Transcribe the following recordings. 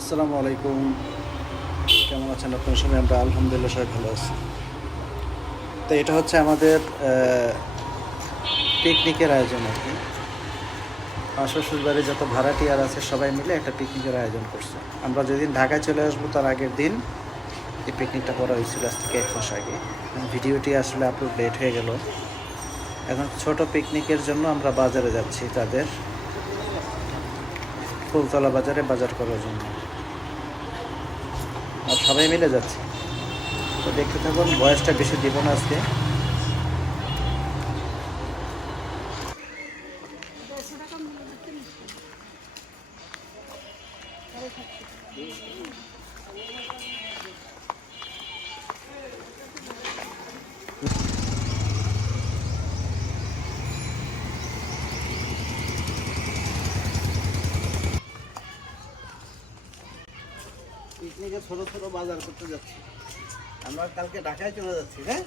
আসসালামু আলাইকুম, কেমন আছেন আপনার সবাই? আমরা আলহামদুলিল্লাহ সবাই ভালো আছি। তো এটা হচ্ছে আমাদের পিকনিকের আয়োজন আর কি। আমার শ্বশুরবাড়ির যত ভাড়াটিয়ার আছে সবাই মিলে একটা পিকনিকের আয়োজন করছে। আমরা যেদিন ঢাকায় চলে আসবো তার আগের দিন এই পিকনিকটা করা হয়েছিল, আজ থেকে 1 মাস আগে। ভিডিওটি আসলে আপলোড লেট হয়ে গেল। এখন ছোট পিকনিকের জন্য আমরা বাজারে যাচ্ছি, তাদের ফুলতলা বাজারে বাজার করার জন্য, আর সবাই মিলে যাচ্ছি। তো দেখতে থাকুন, বয়সটা বেশি দিব না আজকে। পিকনিকে ছোট ছোট বাজার করতে যাচ্ছি। আমরা কালকে ঢাকায় চলে যাচ্ছি। হ্যাঁ,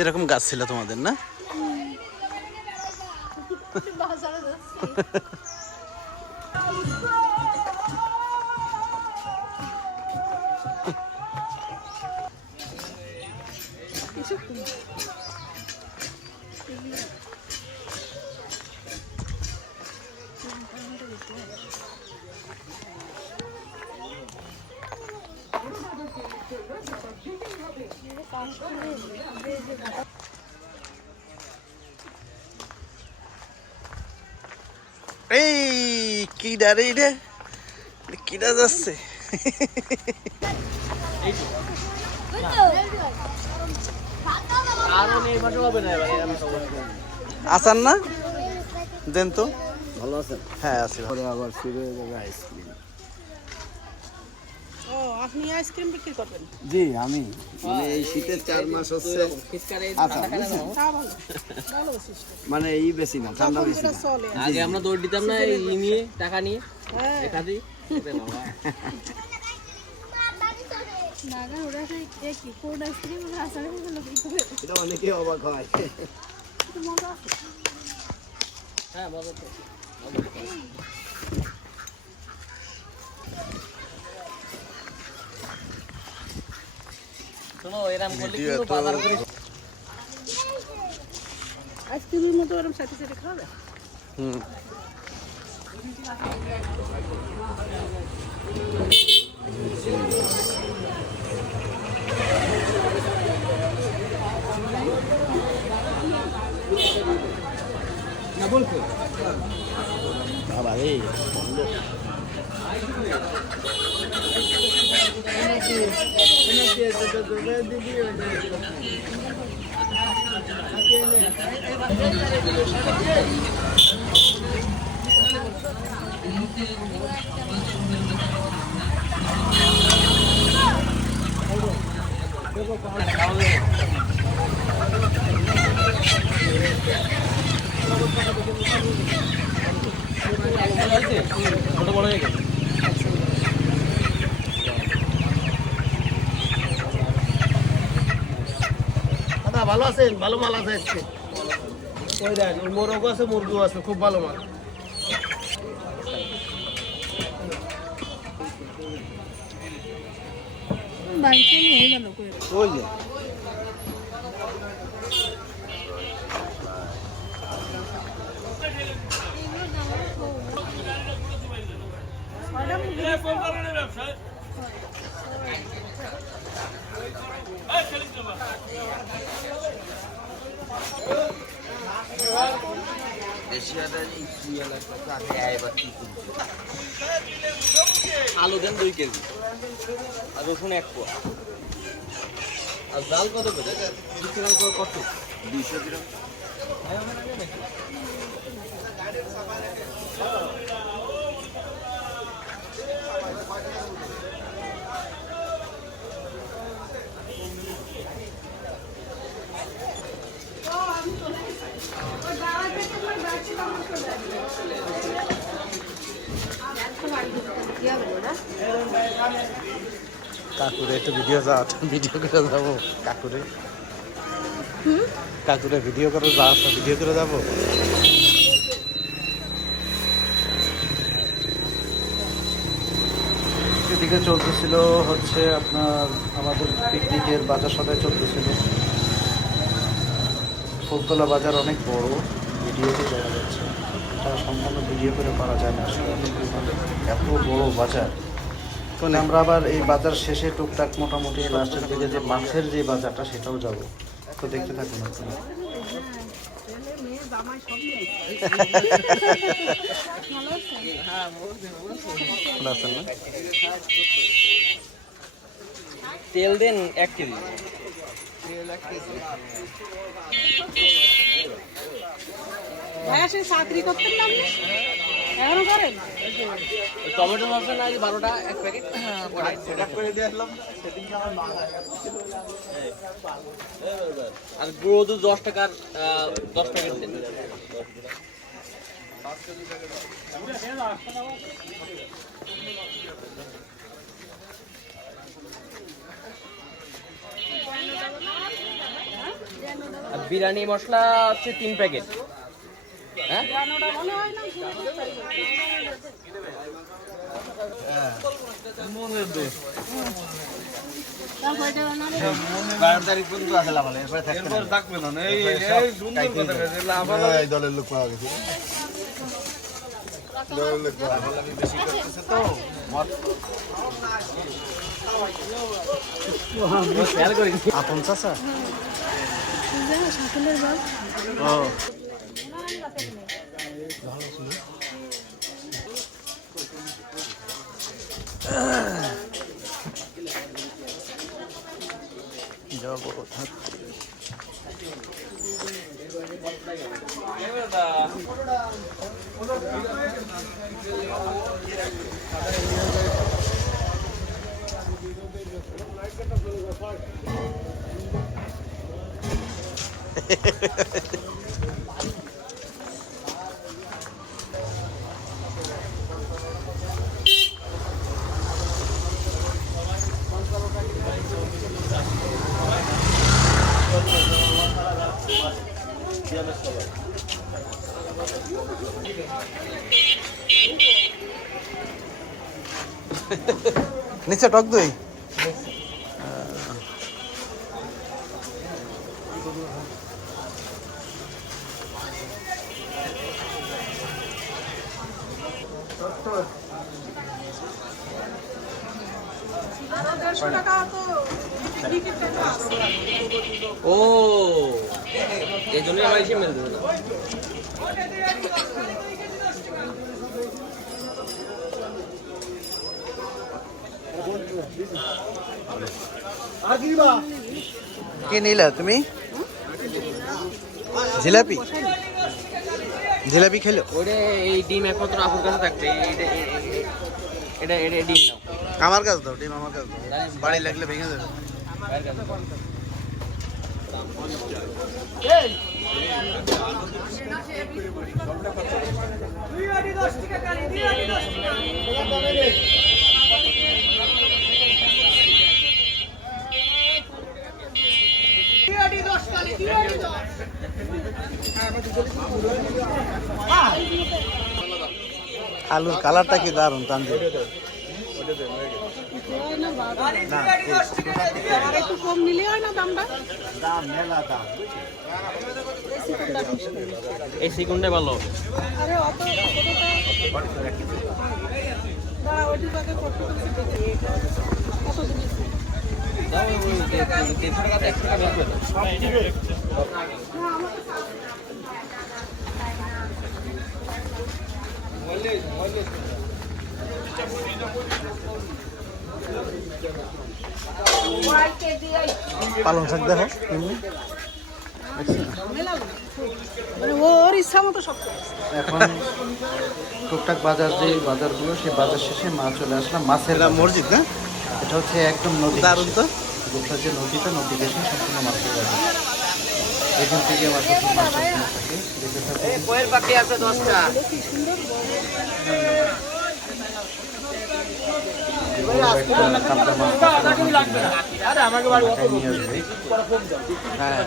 এরকম গাছ ছিল তোমাদের না? এই কিডা রে, রে কিডা যাচ্ছে? আসান না দেন তো। ভালো আছেন? হ্যাঁ আছি। আবার ফিরে যাবে আইসক্রিম। ও, আপনি আইসক্রিম বিক্রি করবেন? জি, আমি মানে এই শীতের 4 মাস হচ্ছে আচ্ছা, ভালো সিস্টেম। মানে এই বেশি না, ঠান্ডা বেশি না। চলে আগে আমরা দৌড় দিতাম না এই নিয়ে টাকা নিয়ে হ্যাঁ। একাদি এটা অনেকে অবাক হয়। হ্যাঁ মজা তো শোনো এরকম করলে কিন্তু বাজার করে আইসক্রিমের মতো এরকম সাথে সাথে খাওয়া যায়। হুম, না বলছো বাবা এই ছোট বড় হয়ে গেছে। দাদা ভালো আছেন? ভালো মাল আছে আজকে। ওই দেন ওই মোরগও আছে, মুরগিও আছে, খুব ভালো মাল। বাড়িতে নিয়ে গেল করে। ওই যে ছয়টা মুরগি আলু দেন 2 কেজি আর রসুন 1 পোয়া আর ডাল কত করে বিক্রি কত 200 গ্রাম কাকুরে একটু ভিডিও করে যাবো কাকুরে ভিডিও করে ভিডিও করে যাবো। এদিকে চলতেছিল হচ্ছে আপনার আমাদের পিকনিকের বাজার সদাই চলতেছিল। ফুলতলা বাজার অনেক বড়, ভিডিওতে দেখা যাচ্ছে, এটা সম্পূর্ণ ভিডিও করে পারা যায় না আসলে, এত বড় বাজার। তো আমরা আবার এই বাজার শেষে টুকটাক মোটামুটি লাস্টের দিকে যে মাছের যে বাজারটা সেটাও যাব, তো দেখতে থাকুন আপনারা। ভালো আছেন না? তেল দেন 1 কেজি ভাইয়া সে চাকরি করতেন না আপনি? এখনো করেন? টমেটো আছে না 12টা 1 প্যাকেট আর গুঁড়ো দুধ 10 টাকার 10 প্যাকেট দেন। আর বিরিয়ানি মশলা হচ্ছে 3 প্যাকেট। হ্যাঁ দলের লোক পাওয়া গেছে আপন চাচা ও নিচে টক দই ও এই জন্য আমার এসে মেল দেবে না। কি নিলা তুমি? জিলাপি জিলাপি খেলো? ওইটা এই ডিম একমাত্র আপুর কাছে থাকবে। এটা এটা ডিম নাও। আমার কাছে দাও, ডিম আমার কাছে দাও, বাড়ি লাগলে ভেঙে যাবে। আলুর কালারটা কি দারুন তানজিব। আর একটু কম নিলে হয় না দামটা? দাম মেলা দাম। এই সিকুনটা ভালো। আরে অত কতটা দাঁড়া, ওইটির বাদে কত কিছু দেখে এটা কত জিনিস দাও ওই 150 টাকাতে 1 টাকা বের করে দাও। পালং শাক দেখো ঝামেলা না, মানে ওর ইচ্ছা মতো সব করছে। এখন টুকটাক বাজার যে বাজারগুলো সেই বাজার শেষে মা চলে আসলাম মাছের মসজিদ না, এটা হচ্ছে একদম নদী দারুণ তো গোটা যে নদীটা নদী দেশে সম্পূর্ণ মাছের বাজার। এখান থেকে আমার প্রচুর মাছ কিনে থাকে দেখে থাকি। কোয়েল পাখি আছে 10টা। কি সুন্দর একটা কাতলা মাছ আরে আমাকে বাড়ি অত নিয়ে আসবে। হ্যাঁ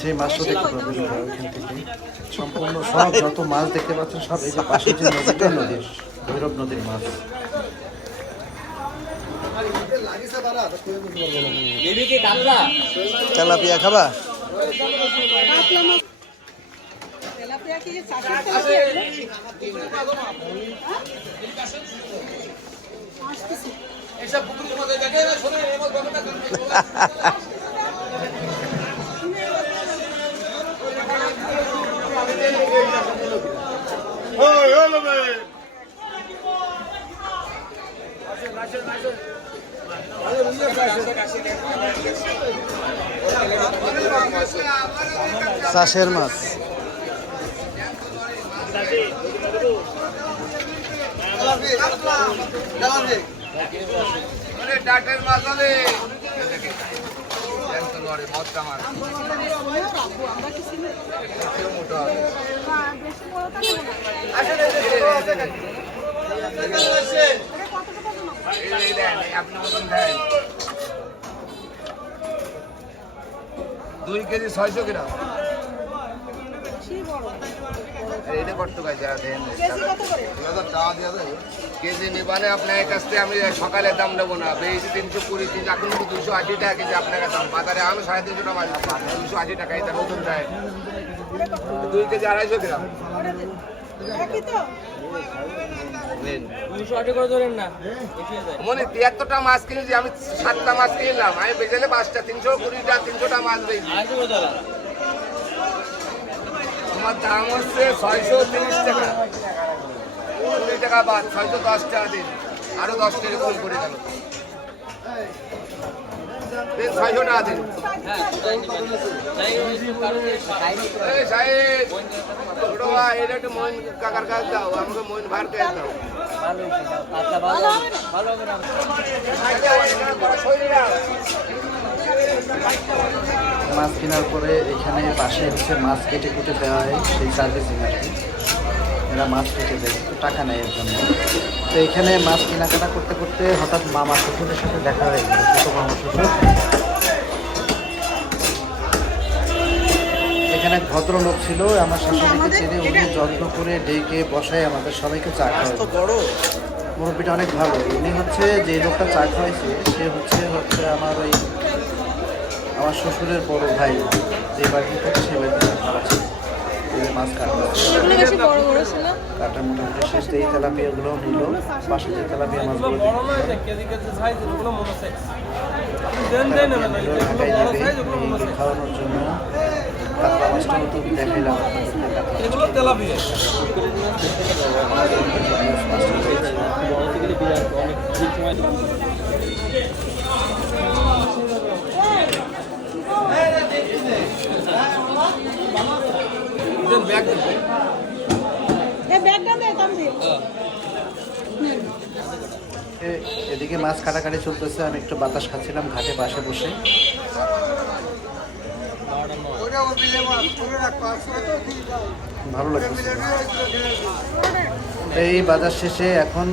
সেই মাছটা দেখতে পাবেন ওরা ওইখান থেকে সম্পূর্ণ সব যত মাছ দেখতে পাচ্ছেন সব এই যে পাশে যে নদীটা নদীর ভৈরব নদীর মাছ। বেবি কি কাতলা? তেলাপিয়া খাবা? কাতলা মাছ তেলাপিয়া কি চাষের তেলাপিয়া আসতেছি চাষের মাছ ডাটের মাছ হবে। আমরা কি চিনি আপনি মতন দেন 2 কেজি 600 গ্রাম। বেশি বড় এটা কত টাকা যা দেন? কেজি কত করে? কেজি নেবানে আপনার কাছ থেকে আমি সকালে দাম নেবো না, বেশি 320 300 এখন 280 টাকা কেজি আপনার কাছে দাম। বাজারে আমি 350 টাকা মাছ 280 টাকা এটা নতুন দেয়। 2 কেজি 250 গ্রাম একই তো 280 করে ধরেন না মনে 73টা মাছ কিনেছি আমি, 7টা মাছ কিনলাম আমি, বেচালে 5টা 320টা 300টা মাছ বেশি। আমার দাম হচ্ছে 630 টাকা, 20 টাকা বাদ 610 টাকা দিন, আরো 10 টাকা কম করে গেল, 600 টাকা দিন। এই সাহেব ছোট ভাই এটা একটু মইন কাকার কাছে দাও, আমাকে মইন ভার দিয়ে দাও। মাছ কেনার পরে এখানে পাশে হচ্ছে মাছ কেটে কুটে দেওয়া হয় সেই সার্ভিসিং আর কি, এরা মাছ কেটে দেয় কিন্তু টাকা নেয় এর জন্য। তো এখানে মাছ কেনাকাটা করতে করতে হঠাৎ মামা শ্বশুরের সাথে দেখা হয়ে গেল, ছোটো মামা শ্বশুর। এখানে এক ভদ্রলোক ছিল আমার শাশুড়িকে চেনে, উনি যত্ন করে ডেকে বসায় আমাদের সবাইকে চা খাওয়ায়। মুরব্বিটা অনেক ভালো, উনি হচ্ছে যে লোকটা চা খাওয়াইছে সে হচ্ছে আমার শ্বশুরের বড় ভাই, যে বাড়িতে থাকে সে বাড়িতে ভাড়া ছিল। এই যে মাছ কাটা কাটা মোটামুটি শেষ, এই তেলাপিয়াগুলোও নিল, পাশে যে তেলাপিয়া মাছগুলো খাওয়ানোর জন্য কাতলা মাছটাও তো দেখাইলাম এদিকে মাছ কাটাকাটি চলতেছে, আমি একটু বাতাস খাচ্ছিলাম ঘাটে পাশে বসে। ভালো লাগছে। এই বাজার শেষে এখন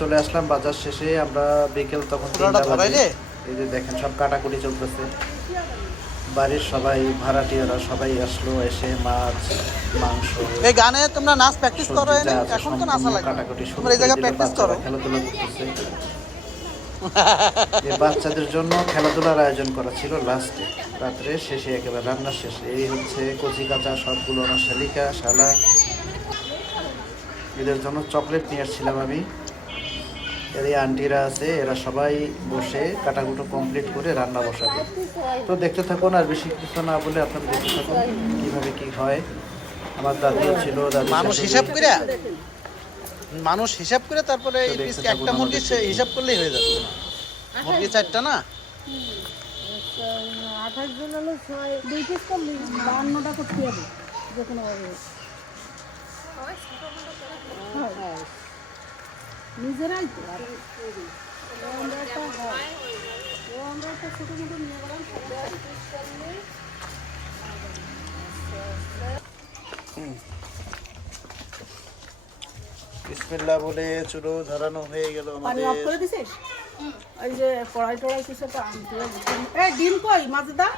চলে আসলাম, বাজার শেষে আমরা বিকেল তখন 3টা বাজে। এই যে দেখেন সব কাটাকুটি চলতেছে, বাড়ির সবাই ভাড়াটিয়ারা সবাই আসলো, এসে মাছ মাংস এই গানে তোমরা নাচ প্র্যাকটিস করো, এখন তো নাচা লাগে, কাটাকুটি তোমরা এই জায়গায় প্র্যাকটিস করো। খেলাধুলা করতেছে। এই বাচ্চাদের জন্য খেলাধুলার আয়োজন করা ছিল লাস্টে, রাত্রে শেষে একেবারে রান্নার শেষে। এই হচ্ছে কচি কাঁচা সবগুলো আমার শালিকা শালা, এদের জন্য চকলেট নিয়ে আসছিলাম আমি। এর এই আন্টিরা আছে, এরা সবাই বসে কাটাকুটো কমপ্লিট করে রান্না বসাবে। তো দেখতে থাকুন, আর বেশি কিছু না বলে আপনারা দেখতে থাকুন কীভাবে কী হয়। আমার দাদিও ছিল, দাদি মানুষ হিসাব করে তারপরে এই পিস একটা মুরগি হিসাব করলেই হয়ে যাবে। মুরগি 4টা না, 28 জন হলো 2 পিস করলে 52টা করতে হবে যে কোনো ভাবে। নিজেরাই তো আমরা একটা ছোটো মোটো নিয়ে গেলাম। বিসমিল্লাহ বলে চুলো ধরানো হয়ে গেল পানি অফ করে আমাদের। দিছিস? এই যে কড়াই টড়াই কিছু একটা আনতে হবে। এই ডিম কই মাজেদা?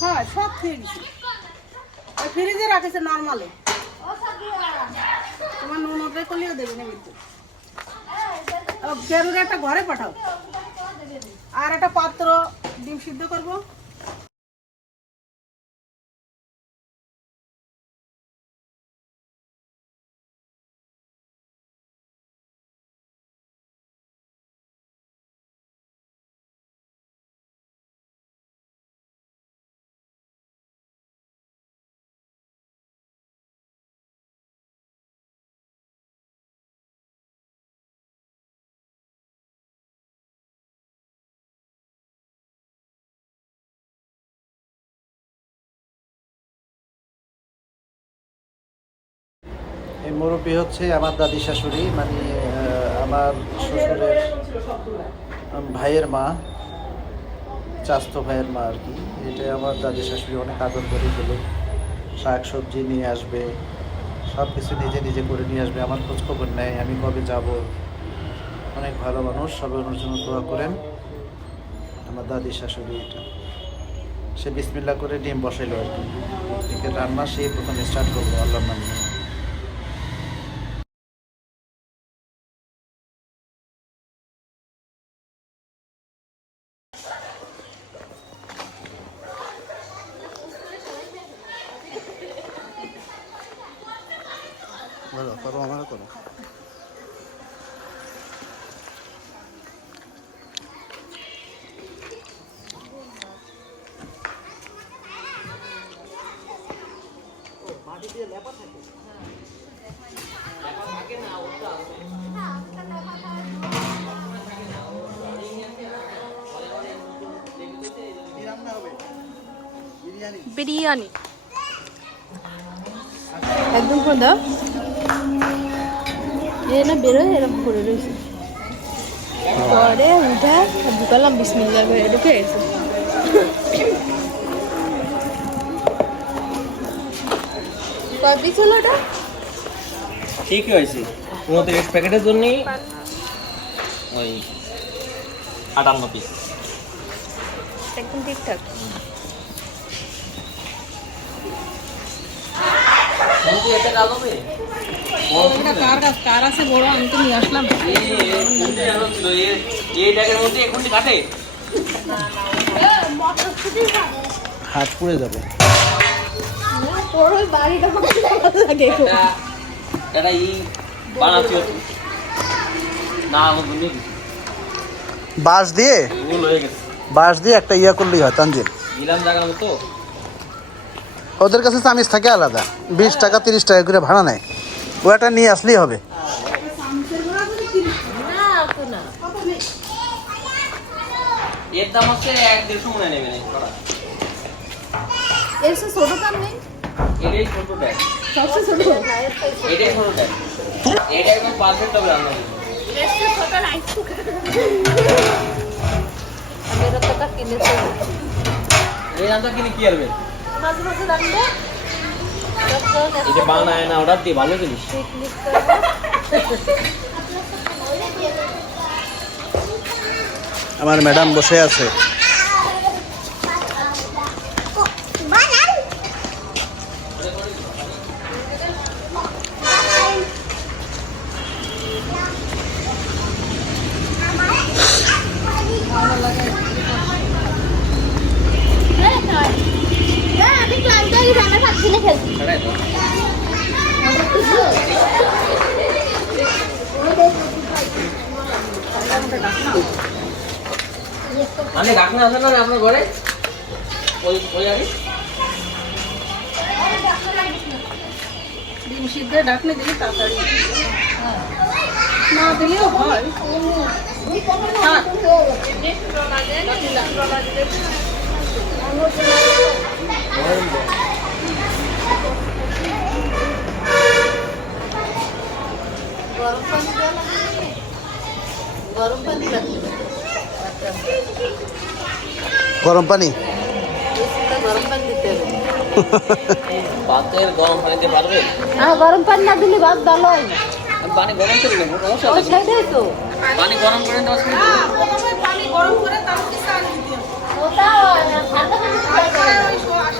হ্যাঁ সব খেয়ে গেছি। ওই ফ্রিজে রাখেছে নর্মালে। তোমার নুন অর্ডার করলেও দেবে না কিন্তু। জরুরি একটা ঘরে পাঠাও। আর একটা পাত্র ডিম সিদ্ধ করবো। এই মুরব্বী হচ্ছে আমার দাদি শাশুড়ি, মানে আমার শ্বশুরের ভাইয়ের মা, চাস্তো ভাইয়ের মা আর কি। এটা আমার দাদি শাশুড়ি অনেক আদর করে দিল, শাক সবজি নিয়ে আসবে, সব কিছু নিজে নিজে করে নিয়ে আসবে, আমার খোঁজ খবর নেয় আমি কবে যাব। অনেক ভালো মানুষ, সবাই ওনার জন্য দোয়া করেন। আমার দাদি শাশুড়ি এটা, সে বিসমিল্লাহ করে ডিম বসাইলো আর কি। এদিকে রান্না সে প্রথমে স্টার্ট করবো আল্লাহর নাম নিয়ে। করো আমার করো। বিরিয়ানি একদম খোদা এ না বেরোয় এরকম করে রয়েছে পরে উঠে ঢুকালাম বিসমিল্লাহ করে ঢুকে এসে কয় পিস হলো ওটা ঠিকই হয়েছে 29 প্যাকেটের জন্য ওই 58 পিস একদম ঠিকঠাক কিন্তু এটা কাজ হবে কার আছে বড়, আমি তো নিয়ে আসলাম। এই ট্যাগের মধ্যে এখন কাটে হাত পুড়ে যাবে। বাড়িটা লাগে এটা ই বানাচ্ছি না আমার বুঝলি বাঁশ দিয়ে, ভুল হয়ে গেছে বাঁশ দিয়ে একটা ইয়া করলেই হয় তানজিল। দিলাম জায়গার মতো ওদের কাছে চামিচ থাকে আলাদা, 20 টাকা 30 টাকা করে ভাড়া নেয়, ওটা নিয়ে আসলেই হবে। এর দাম হচ্ছে 1-150 মনে নেবে না এর সে ছোট দাম নেই এটাই ছোট ট্যাগ সবচেয়ে ছোট এটাই ছোট ট্যাগ এটা একদম পারফেক্ট হবে রান্না আমি এটা টাকা কিনেছি এই রান্না কিনে কি করবে মাঝে মাঝে রাখবো এটা বানায় না অর্ডার দিয়ে ভালো জিনিস পিকনিক করবো আমার ম্যাডাম বসে আছে। আমি ক্লান্ত হয়ে গেছি আমার পাচ্ছি না খেলতে ছাড়াই তো মানে রাখনা আছে না আপনার ঘরে ওই ওই আগে ডিম সিদ্ধ ডাকলে দিলে তাড়াতাড়ি না দিলেও হয়। হ্যাঁ। গরম পানি ভাতের গরম পানিতে পারবে গরম পানি না দিলে ভাত ভালো হয় না। আমি পানি গরম করে নেবো সমস্যা ওই আছে সাইডেই তো পানি গরম করে নেওয়া প্রথমে পানি গরম করে তারপরে চাল দিতে হবে। ওটা ঠান্ডা পানি দিতে হয় না।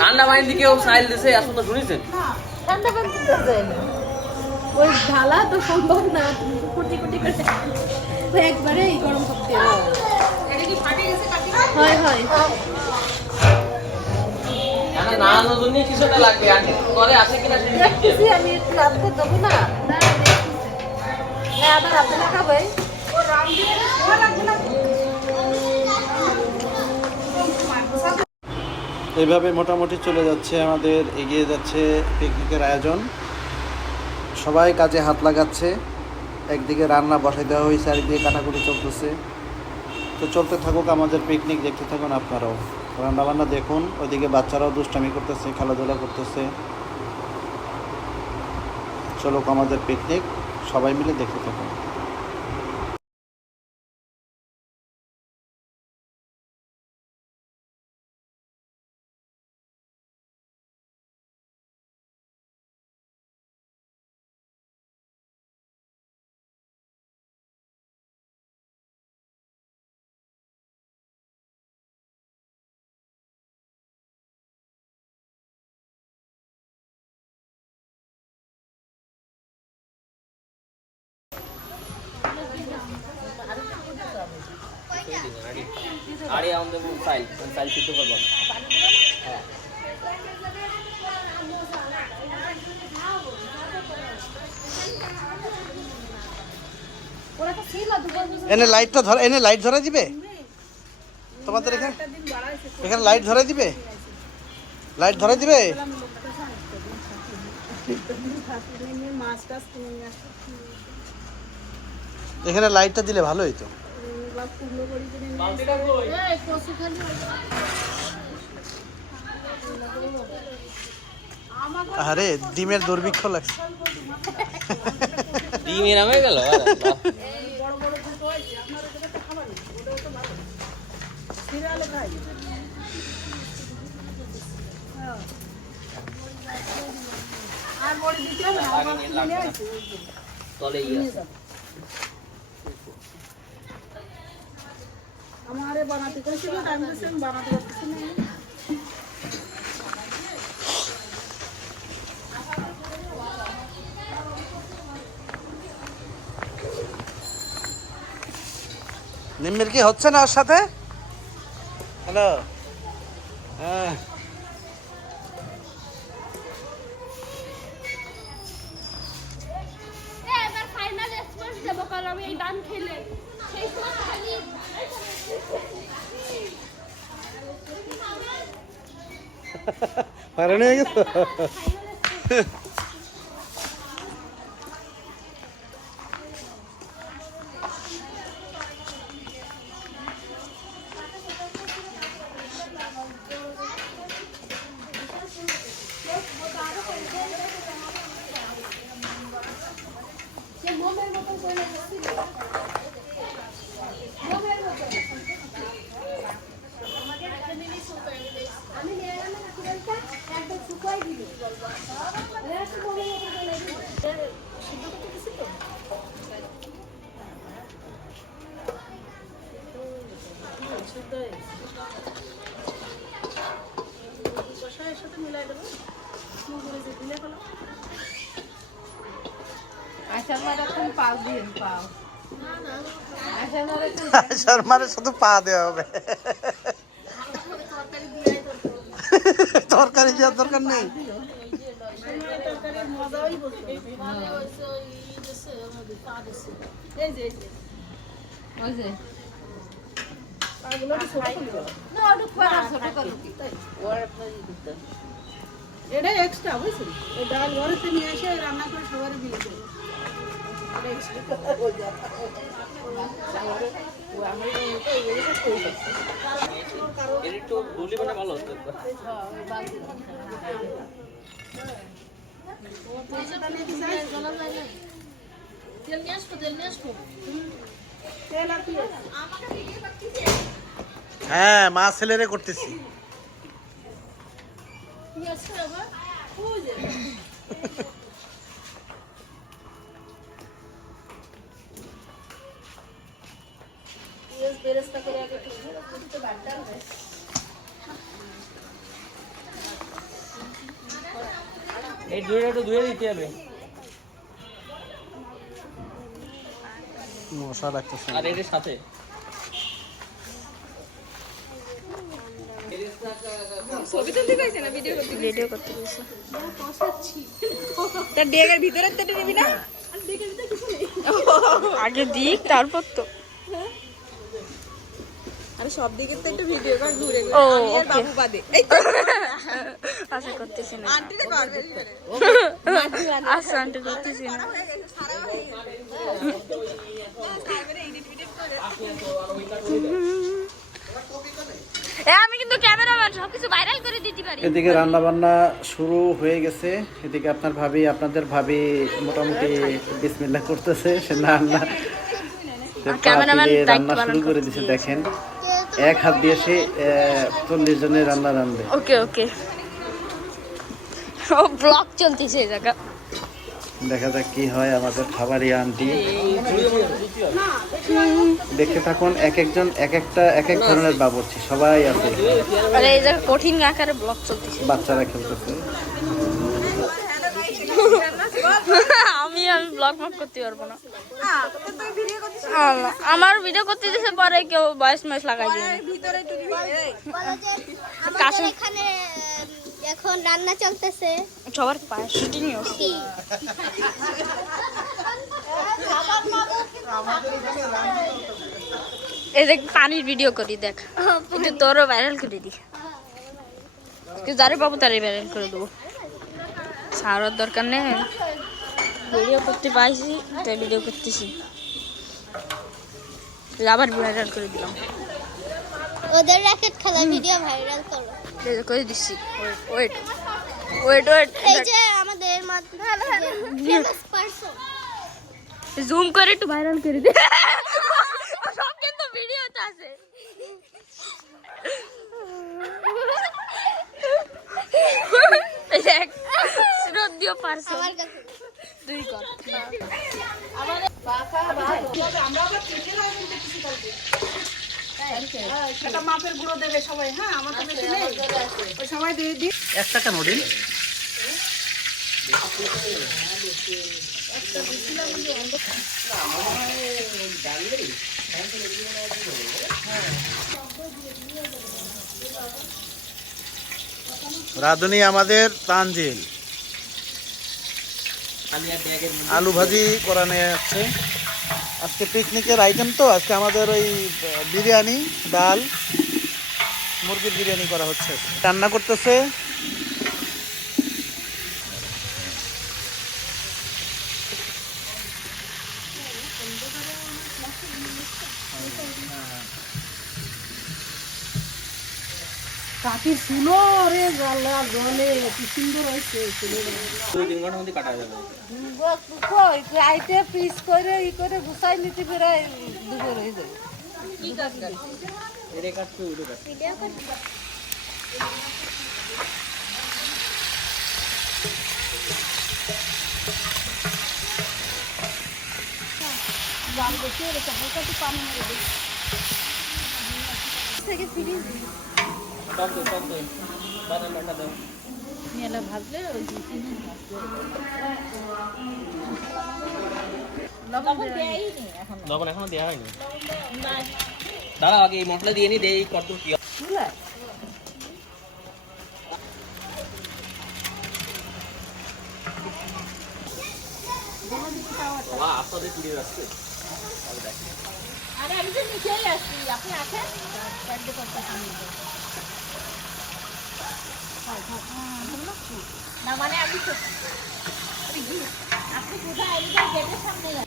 ঠান্ডা পানির দিকেও সাইল দিছে এখন তো শুনেছেন ঠান্ডা পানি দিতে হয় না। ওই ঢালা তো সম্ভব না কুটি কুটি করে ওই একবারে গরম করতে হয়। এটা কি ফাটে গেছে কাটি? হয় হয় না নাড়ানোর জন্য কিছুটা লাগবে আর ঘরে আছে কিনা সেটা দেখতে দেখতেছি আমি একটু রাখতে দেবো না না আবার আপনি খাবে ও রাম দিয়ে সময় লাগবে না। এইভাবে মোটামুটি চলে যাচ্ছে আমাদের, এগিয়ে যাচ্ছে পিকনিকের আয়োজন। সবাই কাজে হাত লাগাচ্ছে, একদিকে রান্না বসাই দেওয়া হয়েছে, আরেকদিকে কাটাকুটি চলতেছে। তো চলতে থাকুক আমাদের পিকনিক, দেখতে থাকুন আপনারাও। রান্নাবান্না দেখুন, ওইদিকে বাচ্চারাও দুষ্টামি করতেছে, খেলাধুলা করতেছে। চলুক আমাদের পিকনিক, সবাই মিলে দেখতে থাকুন। আরে আমাদের সাইল সাইল সিদ্ধ করবো হ্যাঁ এনে লাইটটা ধরা, এনে লাইট ধরা দিবে তোমাদের এখানে? এখানে লাইট ধরা দিবে? লাইট ধরা দিবে? মাছ টাছ কিনে নিয়ে আসতে এখানে লাইটটা দিলে ভালো হইতো। কুমড়ো করি কিনে নিয়ে বালতিটা কই কচু খালি আরে ডিমের দুর্ভিক্ষ লাগছে। ডিম এরাম হয়ে গেল সিরিয়ালে খাই। আর বড়ি দিতে হবে না, আমার কিনে নিয়ে আসি। তলে আমারে বানাতে করেছিল, আমি বলছি আমি বানাতে পারতেছি না। নিম্মির কি হচ্ছে না ওর সাথে? হ্যালো, হ্যাঁ এবার ফাইনাল স্পোর্টস দেবো কারণ আমি এই গান খেলে সেই সময় খালি হয়রানি হয়ে গেছে। কষায়ের সাথে মিলাই দেবো, মুগুরে যে দিলে হলো। আশার মার এখন পাও দিন পাও আশার মার এখন শর্মারে শুধু পা দেওয়া হবে, তরকারি দেওয়ার দরকার নেই। তরকারির মজাই বলতে এই যে ওই যে না ওটা করা ছোট করো কি এটা এক্সট্রা বুঝছেন এই ডাল ঘরেতে নিয়ে এসে রান্না করে সবার বিয়ে দেবো এর একটু গুলি মানে ভালো হতো তেল নিয়ে আসবো তেল আর পেঁয়াজ হ্যাঁ মা ছেলেরে করতেছি পেঁয়াজ আবার পেঁয়াজ বেরেস্তা করে আগে একটু বাটা হবে এই দুইটা একটু ধুয়ে দিতে হবে মশা লাগতেছে আর এর সাথে ভিডিও করতে গেছে তার ডেগের ভিতরে তো নিবি না আগে দিক তারপর তো আমি সব দিকে তো একটু ভিডিও কর ঘুরে ও আমি আর বাবু বাদে এই তো আশা করতেছি না আন্টিটা করবে আশা আন্টি করতেছি না আমি কিন্তু ক্যামেরাম্যান সবকিছু ভাইরাল করে দিতে পারি এদিকে রান্না বান্না শুরু হয়ে গেছে, এদিকে আপনাদের ভাবি মোটামুটি বিসমিল্লাহ করতেছে, সে রান্না ক্যামেরাম্যান রান্না শুরু করে দিছে। দেখেন এক হাত দিয়ে সে 40 জনের রান্না রাঁধবে। ওকে ওকে ও ব্লগ চলতেছে এই জায়গা দেখা যাক কি হয় আমাদের খাবারই আন্টি। দেখতে থাকুন, এক এক ধরনের বাবুর্চি সবাই আছে, আরে এই জায়গা কঠিন আকারে ব্লগ চলতেছে বাচ্চারা খেলতেছে। আমি ব্লগ করতে পারবো না আমার ভিডিও করতে দিছে পরে কেউ ভয়েস মেস লাগাই দিয়ে আমাদের এখানে এখন রান্না চলতেছে সবার পায়ে শুটিং হচ্ছে এই দেখ পানির ভিডিও করি দেখ কিন্তু তোরও ভাইরাল করে দি তুই যারে পাবো তারই ভাইরাল করে দেবো ছাড়ার দরকার নেই ভিডিও করতে পাইছি তাই ভিডিও করতেছি আবার ভাইরাল করে দিলাম ওদের র‍্যাকেট খেলা ভিডিও ভাইরাল করো এই যে করে দিচ্ছি ওয়েট ওয়েট ওয়েট এই যে আমাদের ফেমাস পারসন জুম করে একটু ভাইরাল করে দে সব কিন্তু ভিডিওতে আছে এই দেখ শ্রদ্ধেয় পারসন আমার কাছে তুই কর আমরা আবার কিনে না কিন্তু কিছু করবে সেটা মাপের গুঁড়ো দেবে সবাই। হ্যাঁ আমার তো বেশি নেই, ওই সবাই দিয়ে দিই। 1 টাকা মডিল রাঁধুনি আমাদের তানজিল আলু ভাজি করা নিয়ে যাচ্ছে। আজকে পিকনিকের আইটেম তো, আজকে আমাদের ওই বিরিয়ানি, ডাল, মুরগির বিরিয়ানি করা হচ্ছে, রান্না করতেছে। কাকির ফুলো রে গলা গলে কি সুন্দর হয়েছে। 2-3 ঘন্টার মধ্যে কাটা যাবে কই রাইতে পিস করে ই করে গুছাই নিতে বেরাই দুপুর হয়ে যায়। এর কাটতে উড়ে কাটতে জাল বসিয়ে রেখে হালকা একটু পানি মেরে দিই থেকে ফিরিয়ে দিই। টক দই বাদাম বাটা দাও মেলা ভাজলে ওই চিনি লবণ এখনো দেওয়া হয়নি দাঁড়াও আগে এই মশলা দিয়ে নি দেই কত কি আপনাদের পুড়িয়ে আসছে আরে আমি তো নিচেই আসছি, আপনি আসেন। না মানে আমি তো আপনি কোথায় এদিকে গেটের সামনে যান।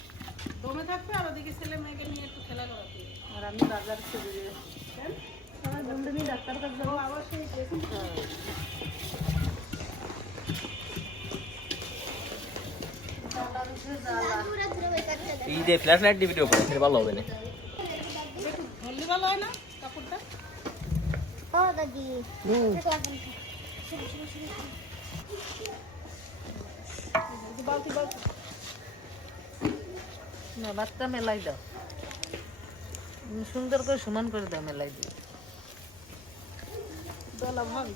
দমে থাকবে আর ওদিকে ছেলে মেয়েকে নিয়ে একটু খেলা করাতে। আর আমি বাজার থেকে আমার বন্ধু নিয়ে ডাক্তার কাছে যাবো আবার সেই এই যে ফ্ল্যাশ লাইট দিয়ে ভিডিও করে সেটা ভালো হবে না। ধরলে ভালো হয় না কাপড়টা? বালতি বালতি না, বাচ্চা মেলাই দাও, সুন্দর করে সমান করে দাও, মেলাই দিও। দলা ভাঙ,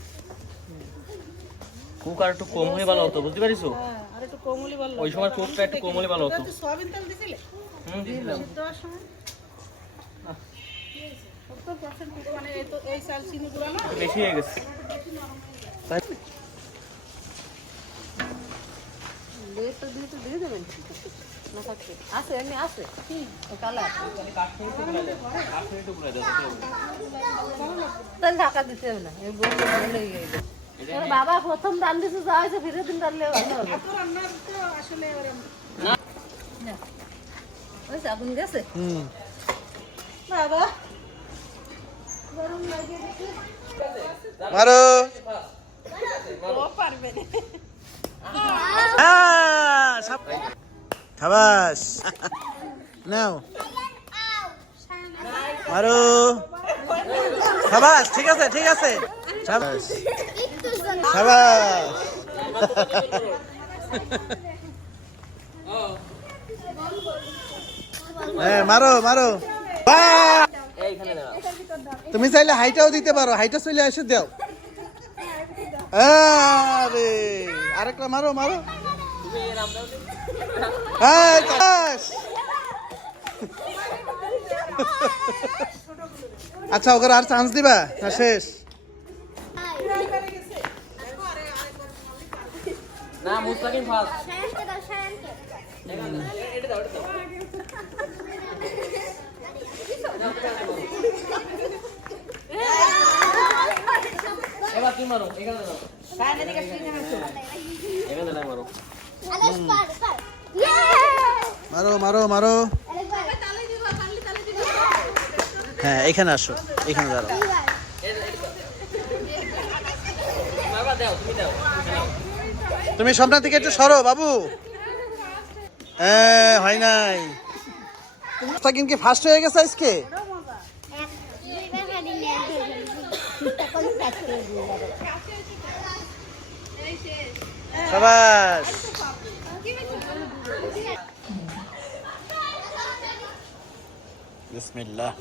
কুক আর একটু কম হলে ভালো হতো, বুঝতে পারিস? আর একটু কোমলি ভালো। ওই সময় কুকটা একটু কম হলে ভালো হতো। সয়াবিন তেল দিছিলে দিলাম। দেওয়ার সময় 70% মানে এই চাল চিনি গুঁড়া না বেশি হয়ে গেছে। লেটটা দিয়ে তো দিয়ে দেবেন না থাকতে আছে, এমনি আছে কি কালার তাহলে ঢাকা দিতে হবে না, এই বলতে বলেই গেল। ওর বাবা প্রথম রান দিতে যাওয়া হয়েছে, ফিরে দিন রানলে ভালো হবে। না ওই আগুন গেছে বাবা, গরম লাগে গেছে। মারো ও পারবে না। খাবাস নাও মারো খাবাস, ঠিক আছে ঠিক আছে, খাবাস খাবাস। হ্যাঁ মারো মারো। বাহ! তুমি চাইলে হাইটাও দিতে পারো, হাইটা চলে এসে দাও। আরে আরেকটা মারো মারো। এই, চাস। আচ্ছা ওকে আর চান্স দিবা না শেষ? না মুস্তাকিম ফার্স্ট। এবার তুমি মারো, এখানে দাও। এখানে দাও মারো। মারো মারো মারো। হ্যাঁ এখানে আসো, এখানে দাঁড়াও। বাবা দাও, তুমি দাও। তুমি সামনে থেকে একটু সরো বাবু। হয় নাই। মুস্তাকিম কি ফার্স্ট হয়ে গেছে আজকে? শাবাশ। বিসমিল্লাহ।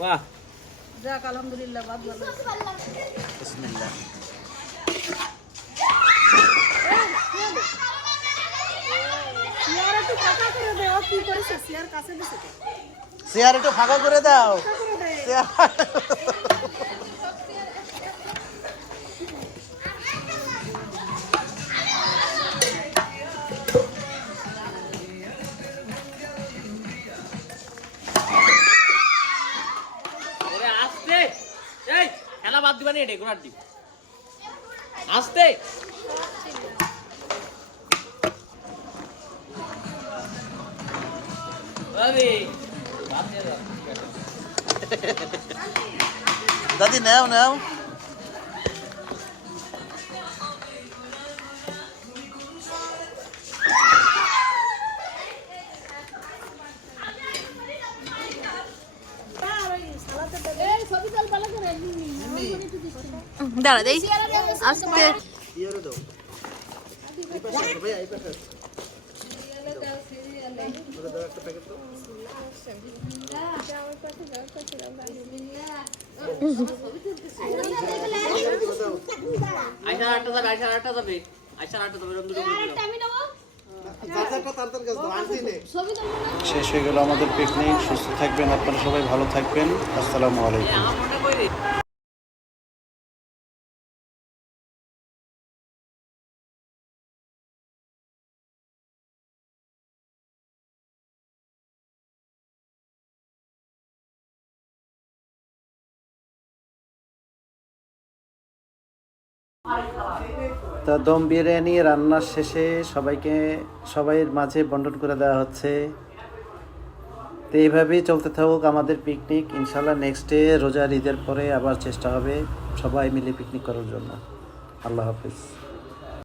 বাহ, যাক আলহামদুলিল্লাহ, বাদ ভালো। বিসমিল্লাহ। চেয়ার একটু ফাঁকা করে দাও, কি করেছে চেয়ার কাছে দিছে তো। চেয়ার একটু ফাঁকা করে দাও। চেয়ার ওরে আস্তে। এই খেলা বাদ দিবা না, এটা গোড়ার দিবা। আস্তে। আরে বাদ দিয়ে দাও। দাদি নাও নাও। দাঁড়া দেই আজকে আইসা আটটা যাবে, আইসা আটটা যাবে, আইসা আটটা যাবে। রং দুটো করে দাও। ছবি তো শেষ হয়ে গেল আমাদের পিকনিক। সুস্থ থাকবেন আপনারা, সবাই ভালো থাকবেন। আসসালামু আলাইকুম। তা দম বিরিয়ানি রান্নার শেষে সবাইয়ের মাঝে বন্টন করে দেওয়া হচ্ছে। তো এইভাবেই চলতে থাকুক আমাদের পিকনিক। ইনশাল্লাহ নেক্সট ডে রোজার ঈদের পরে আবার চেষ্টা হবে সবাই মিলে পিকনিক করার জন্য। আল্লাহ হাফিজ।